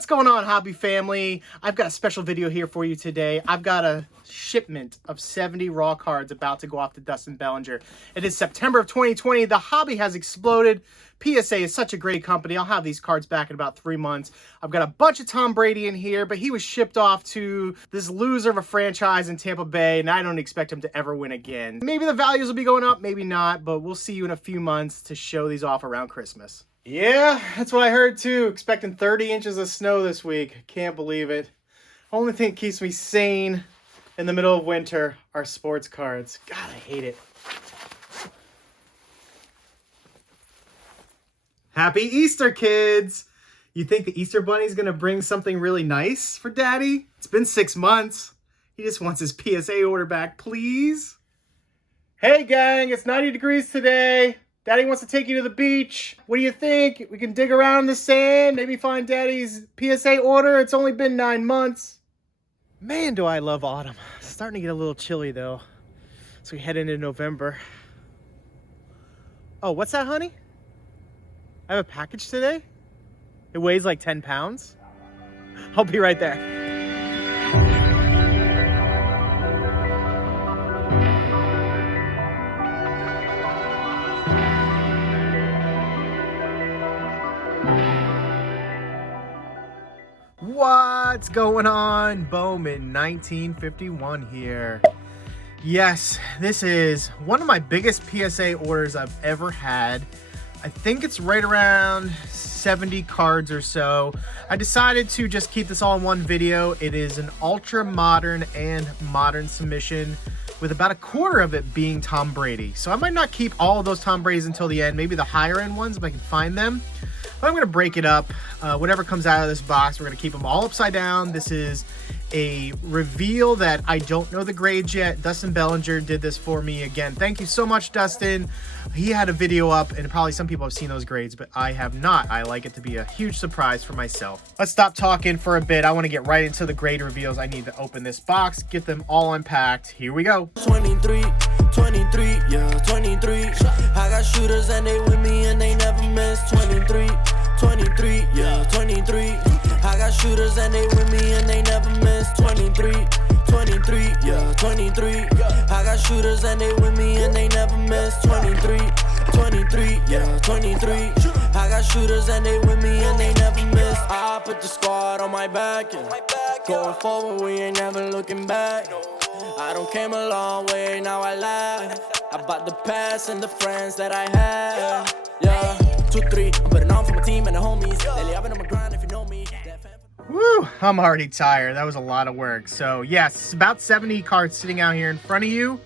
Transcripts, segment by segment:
What's going on, hobby family? I've got a special video here for you today. I've got a shipment of 70 raw cards about to go off to Dustin Bellinger. It is September of 2020. The hobby has exploded. PSA is such a great company. I'll have these cards back in about 3 months. I've got a bunch of Tom Brady in here, but he was shipped off to this loser of a franchise in Tampa Bay, and I don't expect him to ever win again. Maybe the values will be going up, maybe not, but we'll see you in a few months to show these off around Christmas. Yeah, that's what I heard too. Expecting 30 inches of snow this week. Can't believe it. Only thing that keeps me sane in the middle of winter are sports cards. God, I hate it. Happy Easter, kids! You think the Easter Bunny's gonna bring something really nice for Daddy? It's been 6 months. He just wants his PSA order back, please. Hey gang, it's 90 degrees today. Daddy wants to take you to the beach. What do you think? We can dig around in the sand, maybe find Daddy's PSA order. It's only been 9 months. Man, do I love autumn. It's starting to get a little chilly though. So we head into November. Oh, what's that, honey? I have a package today? It weighs like 10 pounds. I'll be right there. What's going on? Bowman 1951 here. Yes, this is one of my biggest PSA orders I've ever had. I think it's right around 70 cards or so. I decided to just keep this all in one video. It is an ultra modern and modern submission with about a quarter of it being Tom Brady. So I might not keep all of those Tom Bradys until the end, maybe the higher end ones if I can find them. But I'm gonna break it up. Whatever comes out of this box, we're gonna keep them all upside down. This is a reveal that I don't know the grades yet. Dustin Bellinger did this for me again. Thank you so much, Dustin. He had a video up and probably some people have seen those grades, but I have not. I like it to be a huge surprise for myself. Let's stop talking for a bit. I wanna get right into the grade reveals. I need to open this box, get them all unpacked. Here we go. 23, yeah, 23. I got shooters and they with me and they never miss. 23, yeah, 23. I got shooters and they with me and they never miss. 23, yeah, 23. I got shooters and they with me and they never miss. 23, yeah, 23. I got shooters and they with me and they never miss. I put the squad on my back and going forward we ain't never looking back. I don't came a long way, now I laugh about the past and the friends that I had. Yeah, 2, 3, I'm putting on for my team and the homies. Lately I've been on my grind if you know me. Woo, I'm already tired. That was a lot of work. So yes, it's about 70 cards sitting out here in front of you.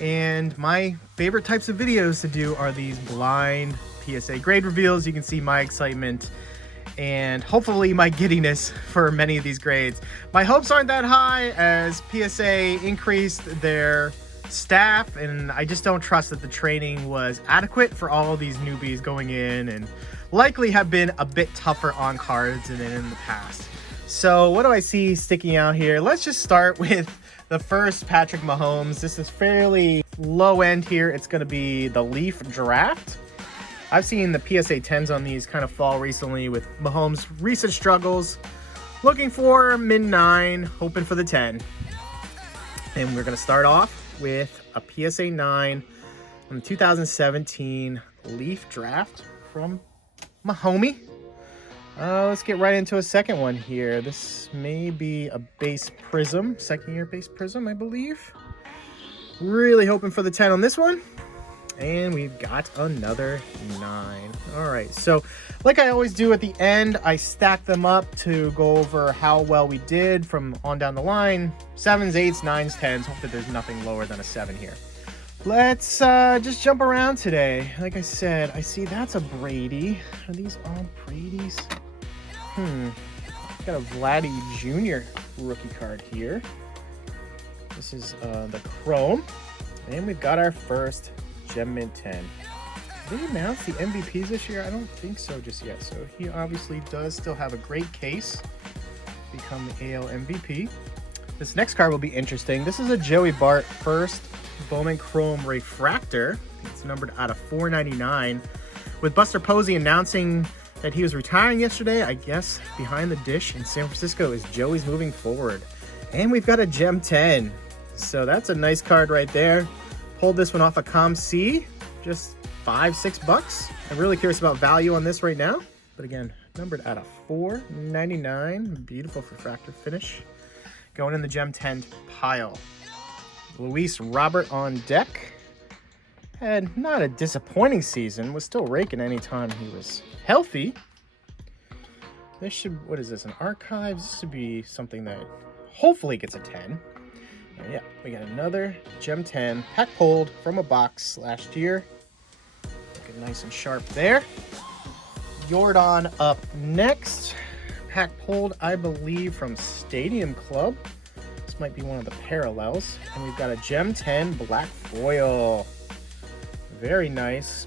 And my favorite types of videos to do are these blind PSA grade reveals. You can see my excitement and hopefully my giddiness for many of these grades. My hopes aren't that high as PSA increased their staff, and I just don't trust that the training was adequate for all of these newbies going in and likely have been a bit tougher on cards than in the past. So what do I see sticking out here? Let's just start with the first Patrick Mahomes. This is fairly low end here. It's going to be the Leaf Draft. I've seen the PSA 10s on these kind of fall recently with Mahomes' recent struggles. Looking for mid-9, hoping for the 10. And we're going to start off with a PSA 9 from the 2017 Leaf Draft from Mahomes. Let's get right into a second one here. This may be a base prism, second year base prism, I believe. Really hoping for the 10 on this one. And we've got another 9. All right, so like I always do at the end, I stack them up to go over how well we did from on down the line. 7s, 8s, 9s, 10s. Hope that there's nothing lower than a 7 here. Let's just jump around today. Like I said, I see that's a Brady. Are these all Brady's? Got a Vladdy Jr. rookie card here. This is the Chrome. And we've got our first Gem Mint 10. Did they announce the MVPs this year? I don't think so just yet. So he obviously does still have a great case. Become the AL MVP. This next card will be interesting. This is a Joey Bart first Bowman Chrome Refractor. It's numbered out of 499. With Buster Posey announcing that he was retiring yesterday. I guess behind the dish in San Francisco is Joey's moving forward. And we've got a Gem 10. So that's a nice card right there. Pulled this one off a ComC, just $5-6. I'm really curious about value on this right now. But again, numbered at a $4.99. Beautiful refractor finish. Going in the Gem 10 pile. Luis Robert on deck. Had not a disappointing season. Was still raking anytime he was healthy. This should, what is this, an archives? This should be something that hopefully gets a 10. And yeah, we got another Gem 10 pack pulled from a box last year. Looking nice and sharp there. Jordan up next. Pack pulled, I believe, from Stadium Club. This might be one of the parallels. And we've got a Gem 10 black foil. Very nice.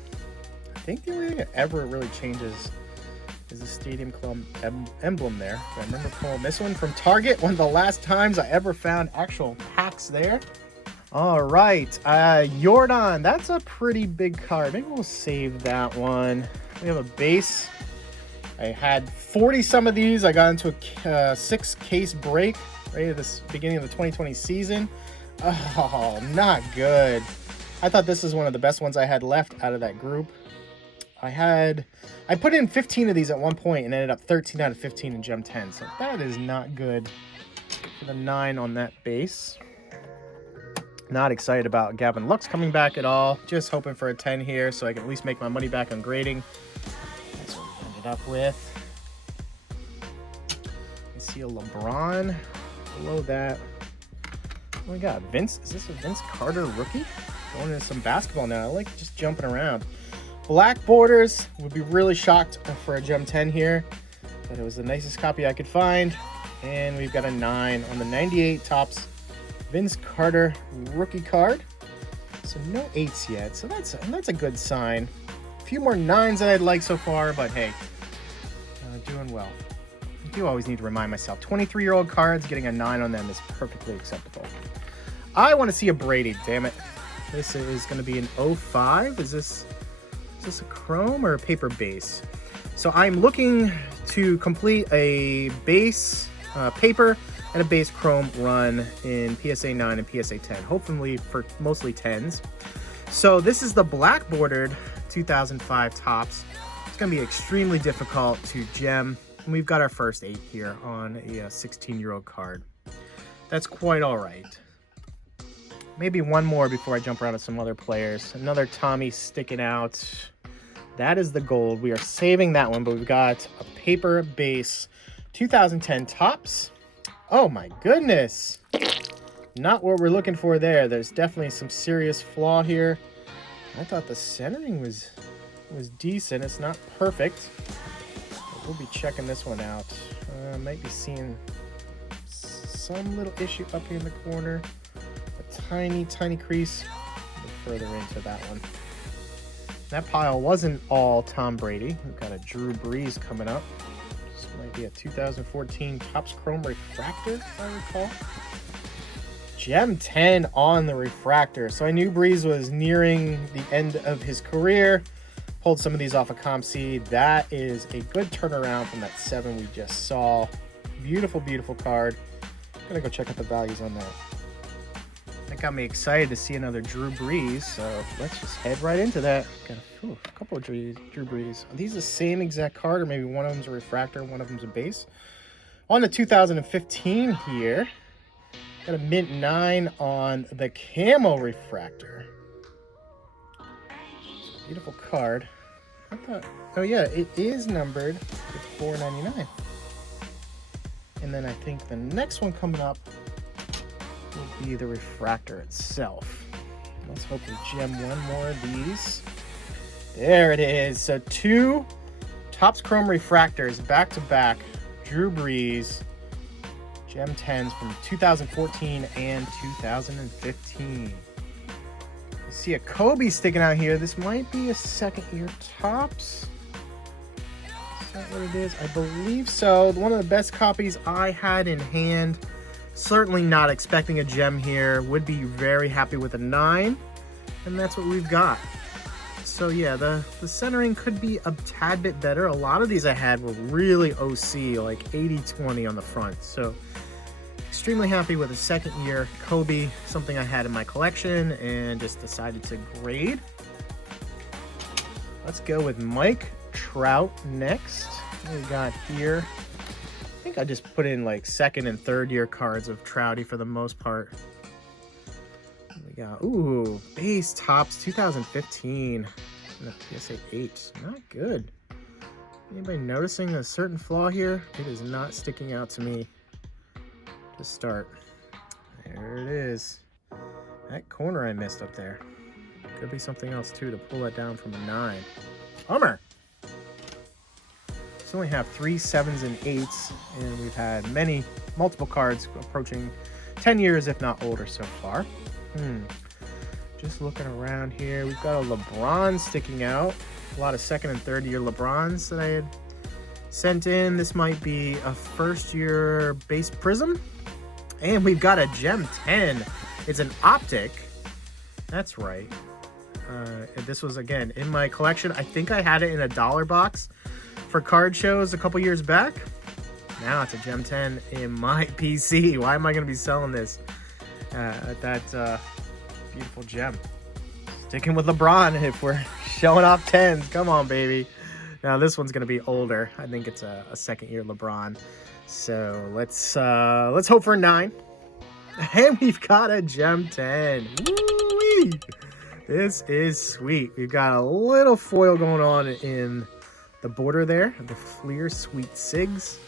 I think the only thing that ever really changes is the Stadium Club emblem there. I remember pulling this one from Target, one of the last times I ever found actual packs there. All right, Jordan, that's a pretty big card. Maybe we'll save that one. We have a base. I had 40 some of these. I got into a 6-case break right at the beginning of the 2020 season. Oh, not good. I thought this was one of the best ones I had left out of that group. I put in 15 of these at one point and ended up 13 out of 15 in Gem 10. So that is not good for the 9 on that base. Not excited about Gavin Lux coming back at all. Just hoping for a 10 here so I can at least make my money back on grading. That's what we ended up with. I see a LeBron below that. Oh my God, Vince, is this a Vince Carter rookie? Going into some basketball now. I like just jumping around. Black borders. Would be really shocked for a Gem 10 here, but it was the nicest copy I could find. And we've got a 9 on the 98 Topps Vince Carter rookie card. So no 8s yet, so that's a good sign. A few more 9s that I'd like so far, but hey, doing well. I do always need to remind myself, 23-year-old cards, getting a 9 on them is perfectly acceptable. I want to see a Brady, damn it. This is going to be an 05. Is this a chrome or a paper base? So I'm looking to complete a base paper and a base chrome run in PSA 9 and PSA 10, hopefully for mostly 10s. So this is the black bordered 2005 Topps. It's going to be extremely difficult to gem. And we've got our first 8 here on a 16-year-old card. That's quite all right. Maybe one more before I jump around to some other players. Another Tommy sticking out. That is the gold. We are saving that one, but we've got a paper base 2010 Topps. Oh my goodness. Not what we're looking for there. There's definitely some serious flaw here. I thought the centering was decent. It's not perfect. But we'll be checking this one out. Might be seeing some little issue up here in the corner. A tiny crease. A bit further into that one. That pile wasn't all Tom Brady. We've got a Drew Brees coming up. This might be a 2014 Topps Chrome Refractor, if I recall. Gem 10 on the refractor. So I knew Brees was nearing the end of his career. Pulled some of these off of ComC. That is a good turnaround from that 7 we just saw. Beautiful, beautiful card. Gonna go check out the values on that. That got me excited to see another Drew Brees, so let's just head right into that. Got a couple of Drew Brees. Are these the same exact card, or maybe one of them's a refractor, one of them's a base? On the 2015 here, got a mint 9 on the camo refractor. Beautiful card. I thought, oh yeah, it is numbered to $4.99. And then I think the next one coming up will be the refractor itself. Let's hope we gem one more of these. There it is. So 2 Topps Chrome refractors back to back. Drew Brees, Gem 10s from 2014 and 2015. You see a Kobe sticking out here. This might be a 2nd-year Topps. Is that what it is? I believe so. One of the best copies I had in hand. Certainly not expecting a gem here. Would be very happy with a 9. And that's what we've got. So yeah, the centering could be a tad bit better. A lot of these I had were really OC, like 80-20 on the front. So extremely happy with a second year Kobe, something I had in my collection and just decided to grade. Let's go with Mike Trout next. What we got here? I think I just put in like second and third year cards of Trouty for the most part. We got, ooh, base tops 2015 and a PSA 8. Not good. Anybody noticing a certain flaw here? It is not sticking out to me to start. There it is. That corner I missed up there. Could be something else too to pull it down from a 9. Bummer. So only have 3 7s and 8s, and we've had multiple cards approaching 10 years, if not older so far. Just looking around here, we've got a LeBron sticking out. A lot of second and third year LeBrons that I had sent in. This might be a first year base prism. And we've got a Gem 10. It's an optic. That's right. This was, again, in my collection. I think I had it in a $1 box for card shows a couple years back. Now it's a Gem 10 in my PC. Why am I going to be selling this at that beautiful gem? Sticking with LeBron if we're showing off 10s. Come on, baby. Now this one's going to be older. I think it's a second year LeBron. So let's hope for a 9. And we've got a Gem 10. Woo-wee! This is sweet. We've got a little foil going on in the border there. The Fleer Sweet Sigs.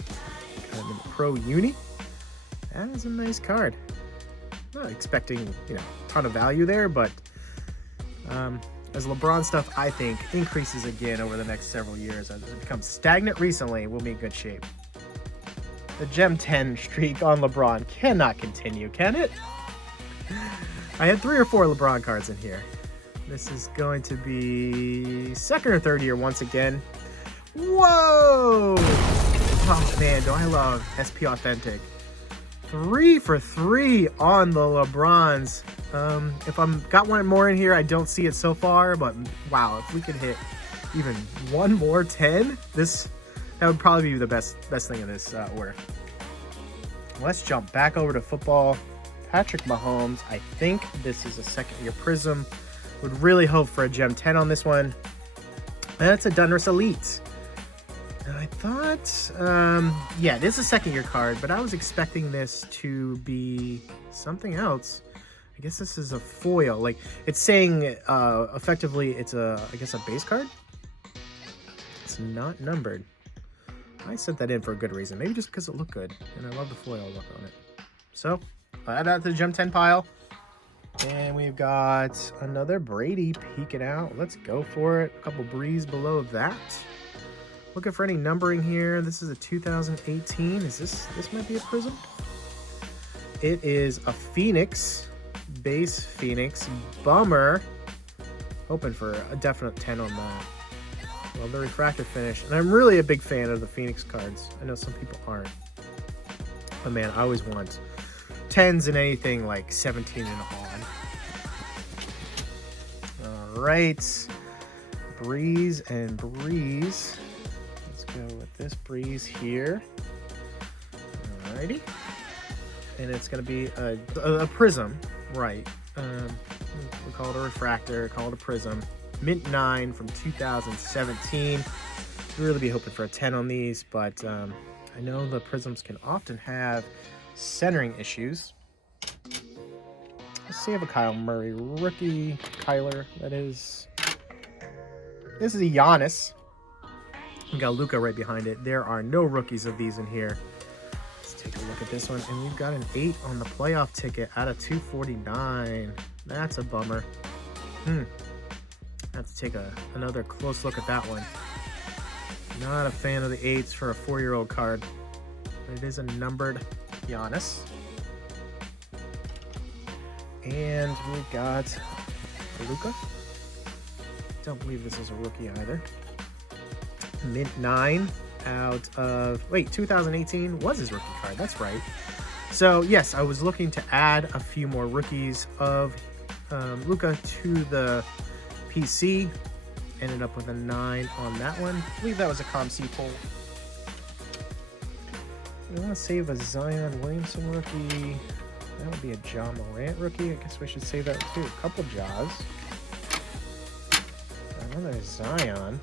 Got him in the Pro Uni. That is a nice card. Not expecting, a ton of value there, but as LeBron stuff, I think, increases again over the next several years. As it becomes stagnant recently, we'll be in good shape. The Gem 10 streak on LeBron cannot continue, can it? I had 3 or 4 LeBron cards in here. This is going to be second or third year once again. Whoa! Oh man, do I love SP Authentic. 3 for 3 on the LeBrons. If I'm got one more in here, I don't see it so far, but wow, if we could hit even one more 10, that would probably be the best thing in this order. Let's jump back over to football. Patrick Mahomes. I think this is a second year prism. Would really hope for a Gem 10 on this one. That's a Dunris Elite. I thought, yeah, this is a second year card, but I was expecting this to be something else. I guess this is a foil. Like, it's saying effectively it's I guess a base card. It's not numbered. I sent that in for a good reason. Maybe just because it looked good, and I love the foil look on it. So, add that to the Gem 10 pile. And we've got another Brady peeking out. Let's go for it. A couple Brees below that. Looking for any numbering here. This is a 2018. This might be a prism? It is a Phoenix. Base Phoenix. Bummer. Hoping for a definite 10 on that. Well, the refractive finish. And I'm really a big fan of the Phoenix cards. I know some people aren't. But man, I always want 10s in anything like 17 and on. All right. Brees and Brees. Let's go with this Brees here. Alrighty. And it's going to be a prism, right? We call it a refractor, call it a prism. Mint 9 from 2017. Really be hoping for a 10 on these, but I know the prisms can often have centering issues. Let's see if a Kyle Murray rookie. Kyler, that is. This is a Giannis. We got Luka right behind it. There are no rookies of these in here. Let's take a look at this one. And we've got an 8 on the playoff ticket out of 249. That's a bummer. Have to take another close look at that one. Not a fan of the 8s for a 4-year-old card. But it is a numbered Giannis. And we got Luka. Don't believe this is a rookie either. Mint 9 out of 2018 was his rookie card. That's right. So yes, I was looking to add a few more rookies of Luka to the PC. ended up with a 9 on that one. I believe that was a ComC pull. We want to save a Zion Williamson rookie. That would be a John Morant rookie. I guess we should save that too. A couple Jaws. Another Zion.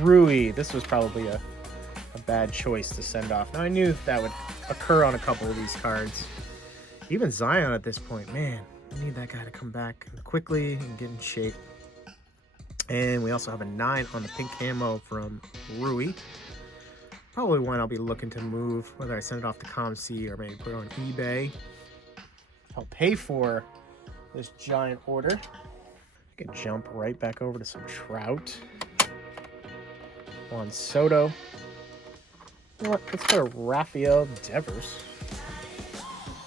Rui. This was probably a bad choice to send off. Now I knew that would occur on a couple of these cards. Even Zion at this point, man, we need that guy to come back quickly and get in shape. And we also have a 9 on the pink camo from Rui. Probably one I'll be looking to move, whether I send it off to ComC or maybe put it on eBay. I'll pay for this giant order. I can jump right back over to some Trout. On Soto. You know what? Let's put a Raphael Devers.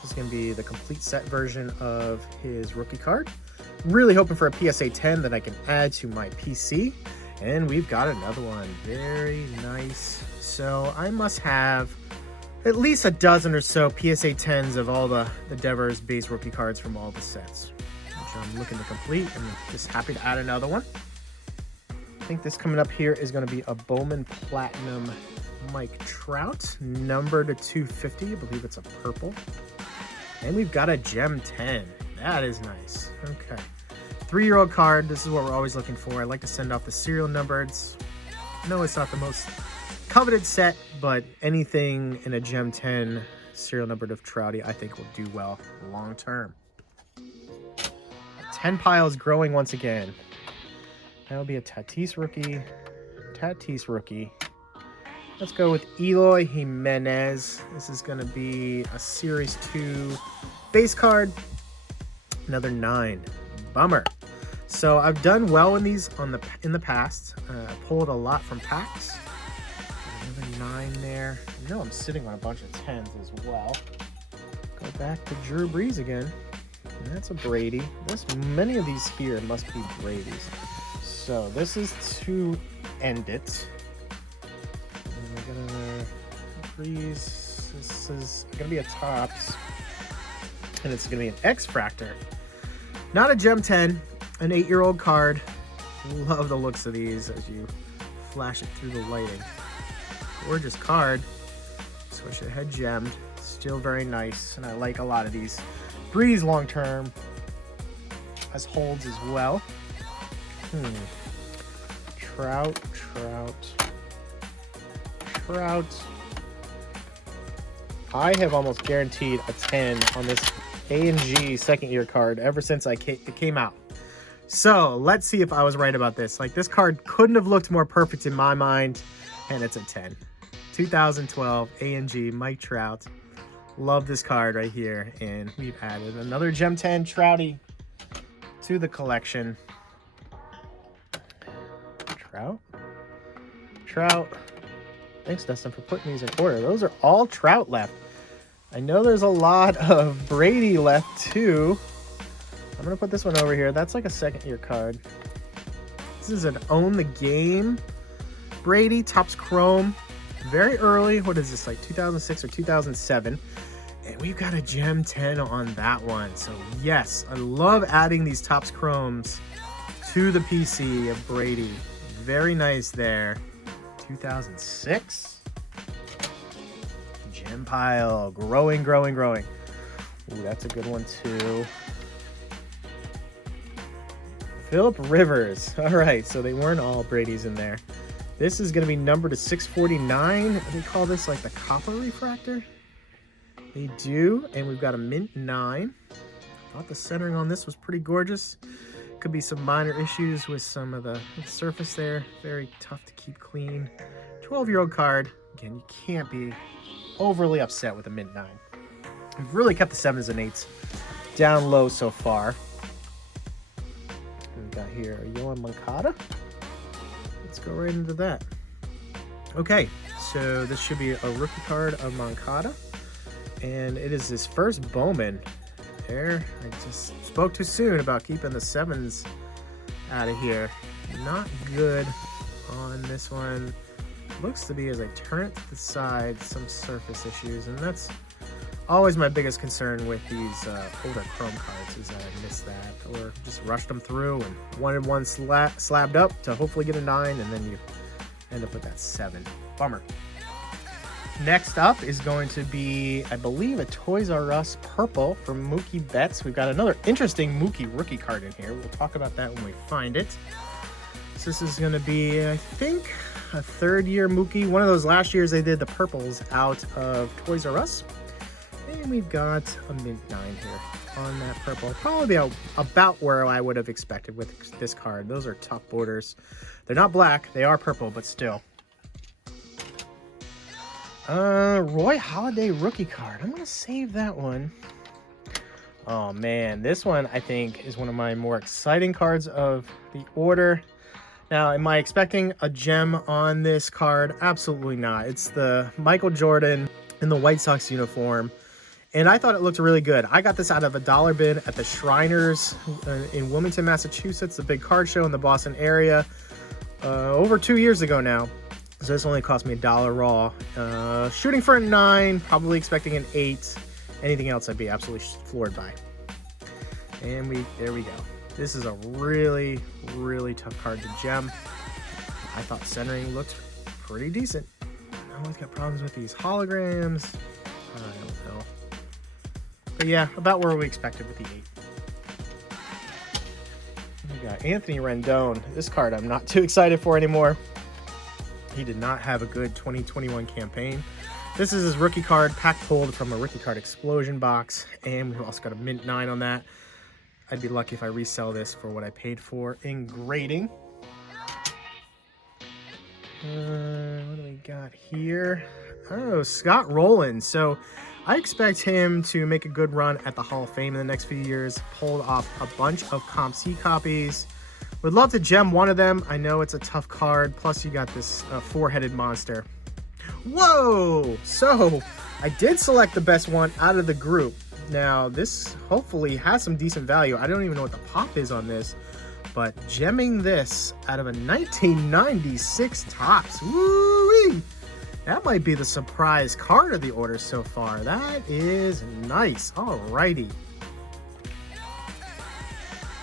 This is going to be the complete set version of his rookie card. Really hoping for a PSA 10 that I can add to my PC. And we've got another one. Very nice. So I must have at least a dozen or so PSA 10s of all the Devers base rookie cards from all the sets, which I'm looking to complete. I'm just happy to add another one. I think this coming up here is going to be a Bowman Platinum Mike Trout, numbered to 250. I believe it's a purple. And we've got a Gem 10. That is nice. Okay. 3-year-old card. This is what we're always looking for. I like to send off the serial numbereds. No, it's not the most coveted set, but anything in a Gem 10 serial numbered of Trouty, I think will do well long term. 10 pile is growing once again. That'll be a Tatis rookie. Tatis rookie. Let's go with Eloy Jimenez. This is going to be a Series 2 base card. Another 9. Bummer. So I've done well in these in the past. I pulled a lot from packs. Another 9 there. I know I'm sitting on a bunch of 10s as well. Go back to Drew Brees again. And that's a Brady. Many of these here must be Brady's. So this is to end it. And we're gonna Brees. This is gonna be a Topps, and it's gonna be an X-Fractor. Not a Gem 10, an 8-year-old card. Love the looks of these as you flash it through the lighting. Gorgeous card. Switch it head gemmed. Still very nice, and I like a lot of these. Breeze long term as holds as well. Trout. I have almost guaranteed a 10 on this A&G second year card ever since it came out. So let's see if I was right about this. Like, this card couldn't have looked more perfect in my mind, and it's a 10. 2012 A&G Mike Trout. Love this card right here, and we've added another Gem 10 Trouty to the collection. Trout. Thanks, Dustin, for putting these in order. Those are all Trout left. I know there's a lot of Brady left too. I'm gonna put this one over here. That's like a second year card. This is an Own the Game Brady Topps Chrome. Very early. What is this, like 2006 or 2007? And we've got a Gem 10 on that one. So yes, I love adding these Topps Chromes to the PC of Brady. Very nice there. 2006. Gem pile. Growing. Ooh, that's a good one too. Phillip Rivers. All right, so they weren't all Brady's in there. This is going to be numbered to 649. They call this like the copper refractor. They do, and we've got a mint 9. I thought the centering on this was pretty gorgeous. Could be some minor issues with some of the surface there. Very tough to keep clean. 12-year-old card. Again, you can't be overly upset with a mint 9. We've really kept the 7s and 8s down low so far. We've got here Yohan Moncada. Let's go right into that. Okay, so this should be a rookie card of Moncada. And it is his first Bowman. There, I just spoke too soon about keeping the 7s out of here. Not good on this one. Looks to be, as I turn it to the side, some surface issues, and that's Always my biggest concern with these older Chrome cards is that I missed that or just rushed them through and wanted one slabbed up to hopefully get a 9, and then you end up with that 7. Bummer. Next up is going to be, I believe, a Toys R Us purple from Mookie Betts. We've got another interesting Mookie rookie card in here. We'll talk about that when we find it. So this is going to be, I think, a 3rd-year Mookie. One of those last years they did the purples out of Toys R Us. And we've got a mint 9 here on that purple. Probably about where I would have expected with this card. Those are tough borders. They're not black, they are purple, but still. Roy Halladay rookie card. I'm gonna save that one. Oh man, this one I think is one of my more exciting cards of the order. Now, am I expecting a gem on this card? Absolutely not. It's the Michael Jordan in the White Sox uniform. And I thought it looked really good. I got this out of a dollar bid at the Shriners in Wilmington, Massachusetts, the big card show in the Boston area, over 2 years ago now. So this only cost me $1 raw. Shooting for a 9, probably expecting an 8. Anything else I'd be absolutely floored by. And there we go. This is a really, really tough card to gem. I thought centering looked pretty decent. I always got problems with these holograms. I don't know. But yeah, about where we expected with the 8. We got Anthony Rendon. This card I'm not too excited for anymore. He did not have a good 2021 campaign. This is his rookie card, pack pulled from a rookie card explosion box. And we've also got a mint 9 on that. I'd be lucky if I resell this for what I paid for in grading. What do we got here? Oh, Scott Rowland. So I expect him to make a good run at the Hall of Fame in the next few years. Pulled off a bunch of Comp C copies. Would love to gem one of them. I know it's a tough card. Plus you got this 4-headed monster. Whoa! So I did select the best one out of the group. Now this hopefully has some decent value. I don't even know what the pop is on this, but gemming this out of a 1996 Topps. Woo-wee! That might be the surprise card of the order so far. That is nice. Alrighty.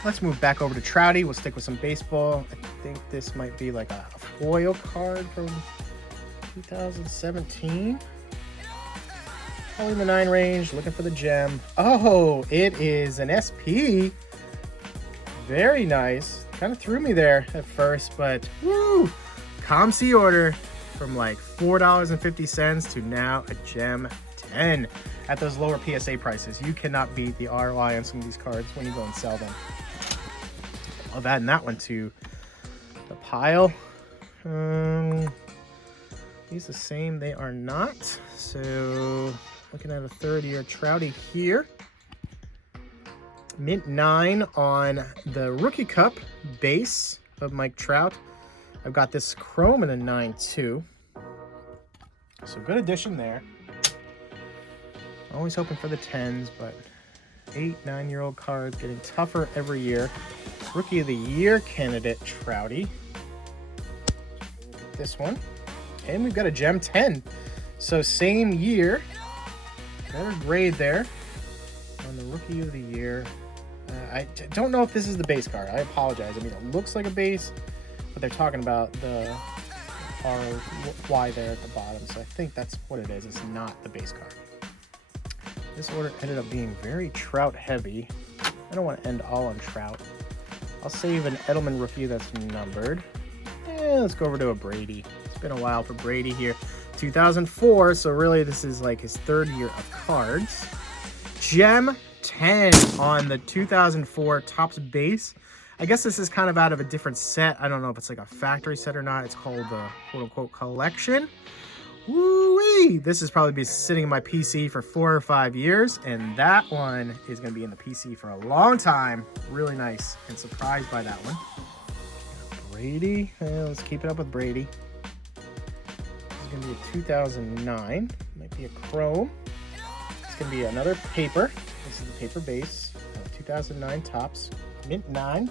Let's move back over to Trouty. We'll stick with some baseball. I think this might be like a foil card from 2017. Probably in the 9 range, looking for the gem. Oh, it is an SP. Very nice. Kind of threw me there at first, but woo! Comp C order from like $4.50 to now a gem 10 at those lower PSA prices. You cannot beat the ROI on some of these cards when you go and sell them. Love adding that one to the pile. These the same? They are not. So looking at a 3rd-year Trouty here. Mint 9 on the Rookie Cup base of Mike Trout. I've got this chrome in a 9 too. So good addition there. Always hoping for the 10s, but 8, 9-year-old cards getting tougher every year. Rookie of the Year candidate Trouty. Look at this one. And we've got a gem 10. So same year. Better grade there on the Rookie of the Year. I don't know if this is the base card. I apologize. I mean, it looks like a base, but they're talking about the RY there at the bottom. So I think that's what it is. It's not the base card. This order ended up being very Trout heavy. I don't want to end all on Trout. I'll save an Edelman rookie that's numbered. Let's go over to a Brady. It's been a while for Brady here. 2004, so really this is like his 3rd year of cards. Gem 10 on the 2004 Topps base. I guess this is kind of out of a different set. I don't know if it's like a factory set or not. It's called the quote-unquote collection. Woo-wee! This is probably be sitting in my PC for 4 or 5 years, and that one is going to be in the PC for a long time. Really nice, and surprised by that one. Brady. Let's keep it up with Brady. This is going to be a 2009. Might be a chrome. It's going to be another paper. This is the paper base. 2009 Topps. Mint 9.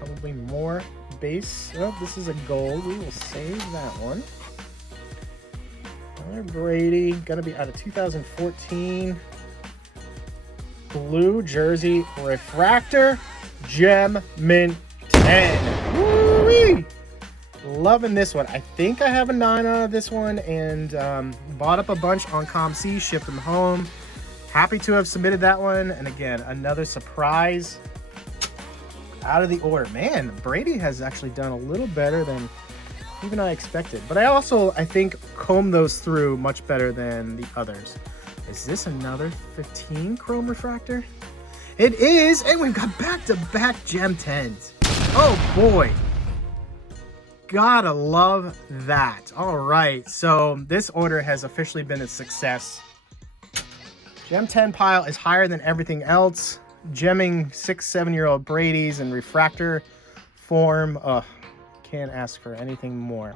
Probably more base. Oh, this is a gold. We will save that one. Another Brady. Gonna be out of 2014. Blue jersey refractor. Gem Mint 10. Woo-wee! Loving this one. I think I have a 9 out of this one, and bought up a bunch on ComC, shipped them home. Happy to have submitted that one. And again, another surprise out of the order. Man, Brady has actually done a little better than even I expected. But I think, combed those through much better than the others. Is this another 15 chrome refractor? It is, and we've got back-to-back Gem 10s. Oh boy. Gotta love that. All right, so this order has officially been a success. Gem 10 pile is higher than everything else. Gemming 6-7-year-old Brady's in refractor form. Can't ask for anything more.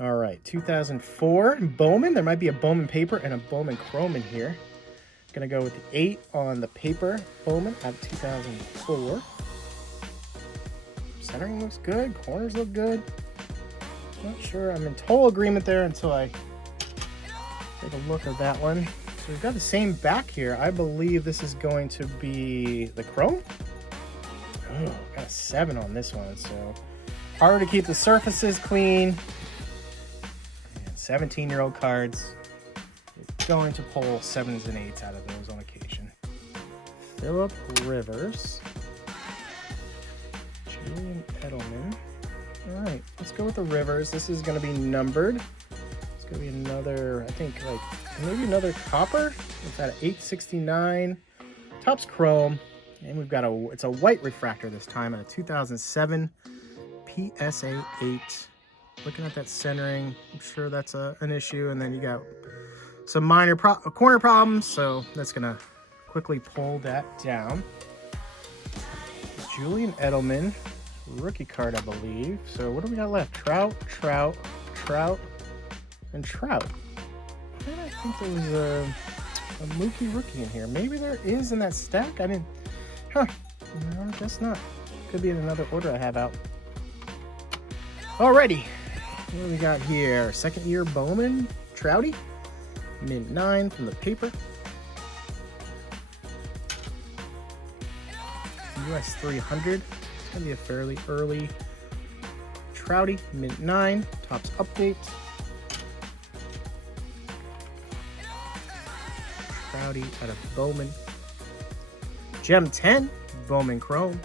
All right, 2004 Bowman. There might be a Bowman paper and a Bowman chrome in here. Gonna go with the 8 on the paper Bowman out of 2004. Centering looks good. Corners look good. Not sure. I'm in total agreement there until I take a look at that one. So we've got the same back here. I believe this is going to be the chrome. Oh, got a 7 on this one. So hard to keep the surfaces clean. 17-year-old cards. You're going to pull 7s and 8s out of those on occasion. Phillip Rivers. Julian Edelman. All right, let's go with the Rivers. This is going to be numbered. It's going to be another, I think, like maybe another copper. It's at 869. Top's chrome. And we've got it's a white refractor this time at a 2007 PSA 8. Looking at that centering, I'm sure that's an issue. And then you got some minor corner problems, so that's going to quickly pull that down. Julian Edelman, rookie card, I believe. So what do we got left? Trout, and Trout. I think there was a Mookie rookie in here. Maybe there is in that stack. I didn't. No, I guess not. Could be in another order I have out. Alrighty. What do we got here? Second year Bowman, Trouty, mint 9 from the paper. US 300. It's gonna be a fairly early Trouty, mint 9. Topps update. Trouty out of Bowman. Gem 10, Bowman Chrome.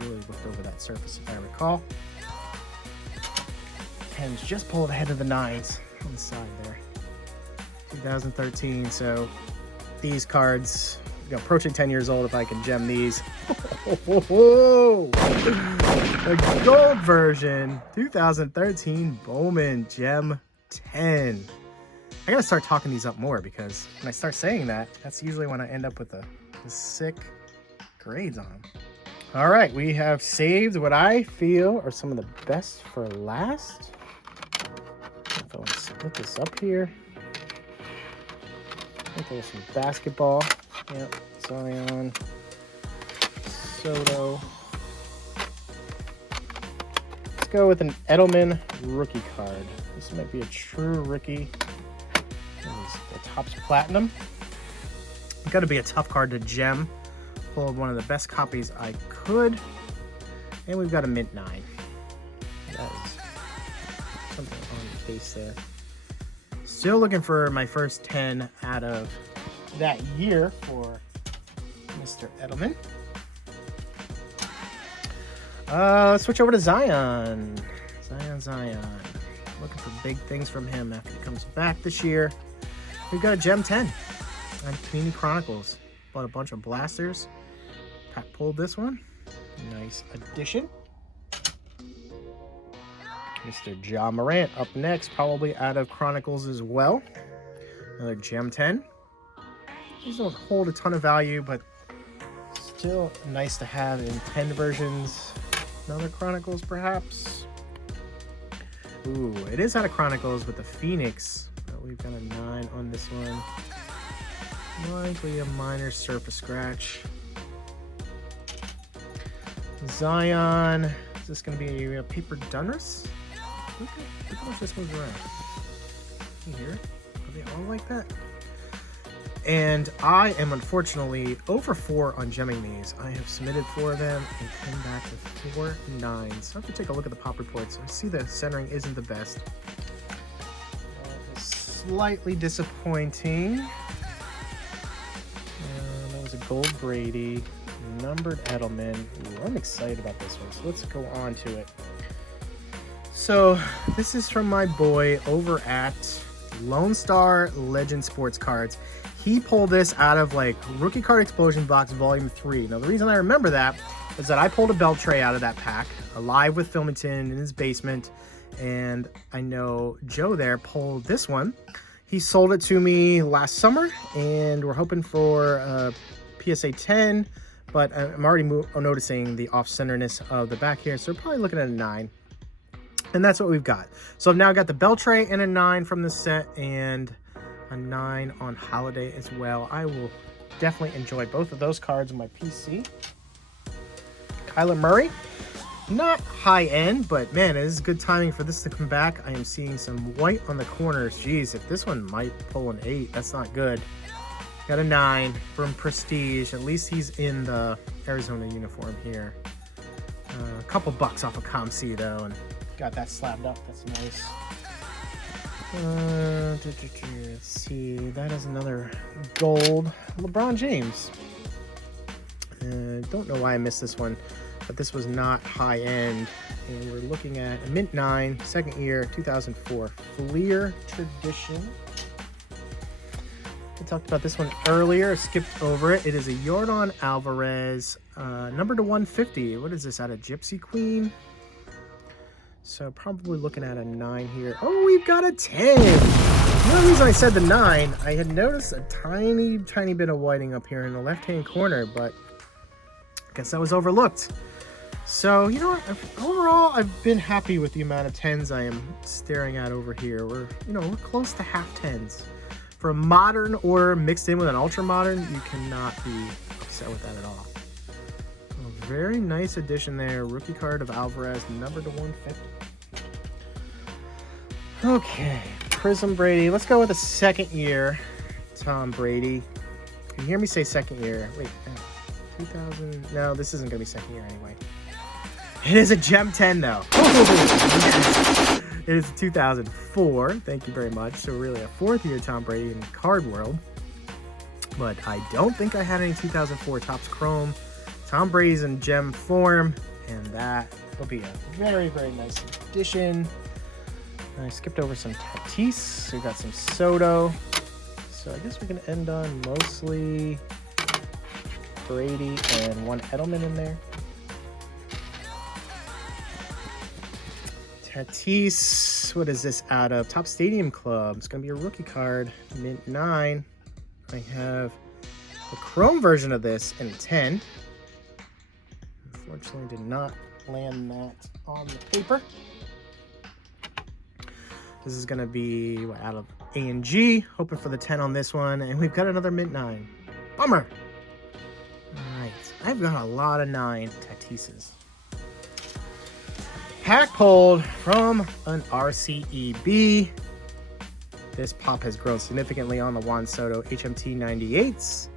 Really looked over that surface if I recall. 10s just pulled ahead of the 9s on the side there. 2013, so these cards, approaching 10 years old if I can gem these. The gold version, 2013 Bowman Gem 10. I gotta start talking these up more because when I start saying that, that's usually when I end up with the sick grades on them. All right, we have saved what I feel are some of the best for last. If I want to split this up here. I think there's some basketball. Yep, Zion, Soto. Let's go with an Edelman rookie card. This might be a true rookie. The Topps Platinum. It's got to be a tough card to gem. Pulled one of the best copies I could. And we've got a mint 9. That is something on the case there. Still looking for my first 10 out of that year for Mr. Edelman. Let's switch over to Zion. Zion. Looking for big things from him after he comes back this year. We've got a Gem 10 on Panini Chronicles. Bought a bunch of blasters. Pat pulled this one. Nice addition. Mr. Ja Morant up next, probably out of Chronicles as well. Another Gem 10. These don't hold a ton of value, but still nice to have in 10 versions. Another Chronicles, perhaps. Ooh, it is out of Chronicles with the Phoenix. But we've got a 9 on this one. Likely a minor surface scratch. Zion. Is this going to be a paper Donruss? Look how much this moves around. You hear it? Are they all like that? And I am unfortunately over 4 on gemming these. I have submitted 4 of them and come back to 4 9s. So I have to take a look at the pop reports. I see the centering isn't the best. Slightly disappointing. That was a gold Brady, numbered Edelman. Ooh, I'm excited about this one. So let's go on to it. So this is from my boy over at Lone Star Legend Sports Cards. He pulled this out of like Rookie Card Explosion Box Volume 3. Now the reason I remember that is that I pulled a belt tray out of that pack, alive with Filmington in his basement, and I know Joe there pulled this one. He sold it to me last summer, and we're hoping for a PSA 10, but I'm already noticing the off-centerness of the back here, so we're probably looking at a 9. And that's what we've got. So I've now got the bell tray and a 9 from the set, and a 9 on holiday as well. I will definitely enjoy both of those cards on my PC. Kyler Murray, not high end, but man, it is good timing for this to come back. I am seeing some white on the corners. Geez, if this one might pull an 8, that's not good. Got a 9 from Prestige. At least he's in the Arizona uniform here. A couple bucks off of ComC though, and got that slabbed up. That's nice. Let's see. That is another gold LeBron James. Don't know why I missed this one, but this was not high end. And we're looking at a mint 9, second year, 2004 Fleer Tradition. I talked about this one earlier, skipped over it. It is a Yordan Alvarez, number to 150. What is this, out of Gypsy Queen? So probably looking at a 9 here. Oh, we've got a 10. The only reason I said the 9, I had noticed a tiny bit of whiting up here in the left-hand corner, but I guess that was overlooked. So, you know what? Overall, I've been happy with the amount of 10s I am staring at over here. We're close to half 10s. For a modern order mixed in with an ultra modern, you cannot be upset with that at all. A very nice addition there. Rookie card of Alvarez, number to 150. Okay, Prism Brady. Let's go with a second year Tom Brady. You hear me say second year. Wait, 2000. No, this isn't going to be second year anyway. It is a Gem 10 though. It is 2004. Thank you very much. So really a fourth year Tom Brady in card world. But I don't think I had any 2004 Topps Chrome. Tom Brady's in gem form, and that will be a very, very nice addition. I skipped over some Tatis, so we got some Soto. So I guess we can end on mostly Brady and one Edelman in there. Tatis, what is this out of? Top Stadium Club. It's going to be a rookie card, mint 9. I have the Chrome version of this in 10. Unfortunately, did not land that on the paper. This is going to be out of A&G. Hoping for the 10 on this one. And we've got another mint 9. Bummer. All right. I've got a lot of 9 Tatises. Pack pulled from an RCEB. This pop has grown significantly on the Juan Soto HMT 98s.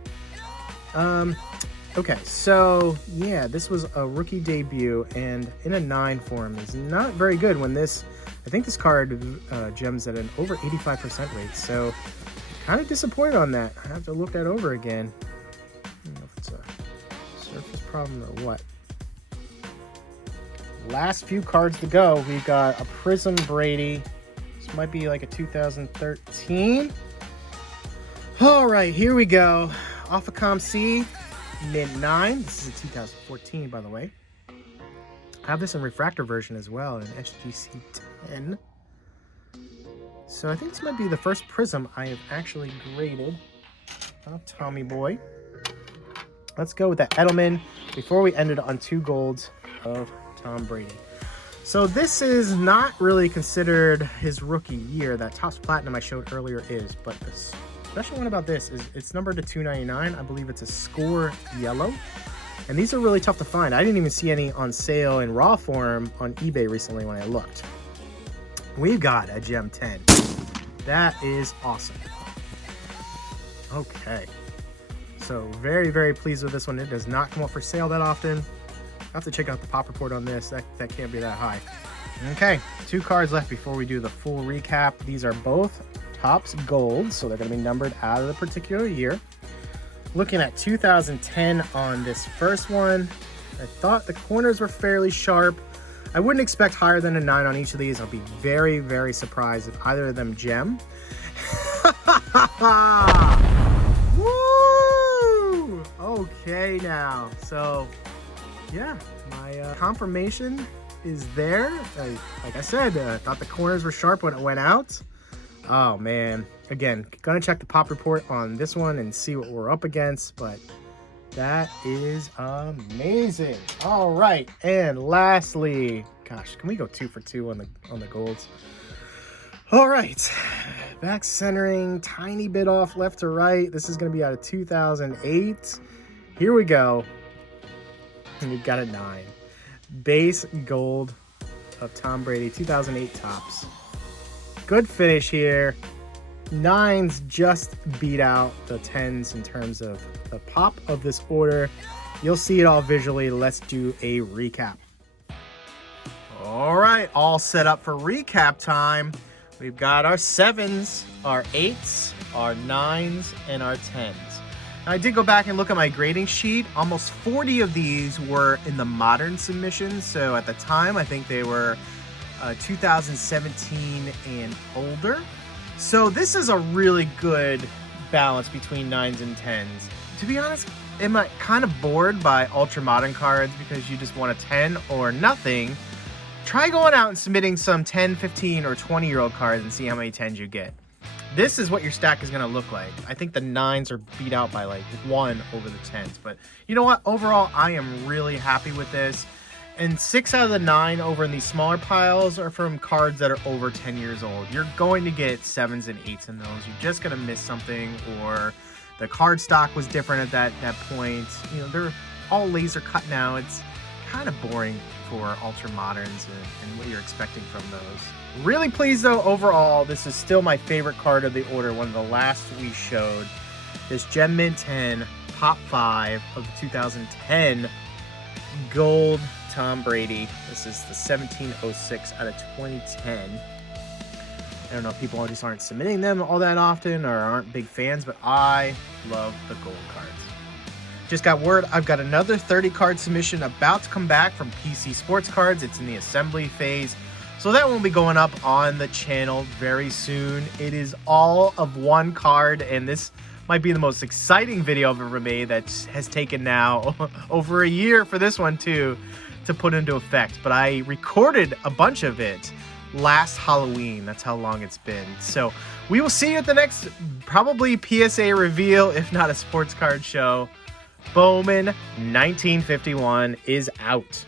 Okay, so yeah, this was a rookie debut, and in a 9 form is not very good when this, I think this card gems at an over 85% rate, so kind of disappointed on that. I have to look that over again. I don't know if it's a surface problem or what. Last few cards to go. We've got a Prism Brady. This might be like a 2013. All right, here we go. Off of ComC. Mint 9. This is a 2014, by the way. I have this in refractor version as well, an SGC 10. So I think this might be the first Prism I have actually graded. Oh, Tommy boy. Let's go with that Edelman before we ended on 2 golds of Tom Brady. So this is not really considered his rookie year. That Topps Platinum I showed earlier is, but this special one about this is it's numbered to 299. I believe it's a score yellow. And these are really tough to find. I didn't even see any on sale in raw form on eBay recently when I looked. we've got a Gem 10. That is awesome. Okay. So very, very pleased with this one. It does not come up for sale that often. I have to check out the pop report on this. That can't be that high. Okay, 2 cards left before we do the full recap. These are both Topps Gold, so they're going to be numbered out of the particular year. Looking at 2010 on this first one, I thought the corners were fairly sharp. I wouldn't expect higher than a 9 on each of these. I'll be very, very surprised if either of them gem. Woo! Okay now. So, yeah, my confirmation is there. Like I said, I thought the corners were sharp when it went out. Oh, man. Again, gonna check the pop report on this one and see what we're up against, but that is amazing. All right, and lastly, gosh, can we go 2 for 2 on the golds? All right, back centering, tiny bit off left to right. This is gonna be out of 2008. Here we go. And we've got a 9. Base gold of Tom Brady, 2008 Topps. Good finish here. 9s just beat out the 10s in terms of the pop of this order. You'll see it all visually. Let's do a recap. All right, all set up for recap time. We've got our 7s, our 8s, our 9s, and our 10s. Now, I did go back and look at my grading sheet. Almost 40 of these were in the modern submissions. So at the time, I think they were 2017 and older. So this is a really good balance between 9s and 10s. To be honest, am I kind of bored by ultra modern cards because you just want a 10 or nothing? Try going out and submitting some 10, 15, or 20-year-old cards and see how many 10s you get. This is what your stack is going to look like. I think the 9s are beat out by like 1 over the 10s. But you know what? Overall, I am really happy with this. And 6 out of the 9 over in these smaller piles are from cards that are over 10 years old. You're going to get 7s and 8s in those. You're just going to miss something, or the card stock was different at that point. You know, they're all laser cut now. It's kind of boring for ultra moderns and what you're expecting from those. Really pleased though, overall, this is still my favorite card of the order, one of the last we showed. This Gem Mint 10 Top 5 of the 2010 Gold Tom Brady. This is the 1706 out of 2010. I don't know if people just aren't submitting them all that often or aren't big fans, but I love the gold cards. Just got word I've got another 30 card submission about to come back from PC Sports Cards. It's in the assembly phase, so that will be going up on the channel very soon. It is all of one card, and this might be the most exciting video I've ever made that has taken now over a year for this one too to put into effect. But I recorded a bunch of it last Halloween. That's how long it's been. So we will see you at the next probably PSA reveal, if not a sports card show. Bowman 1951 is out.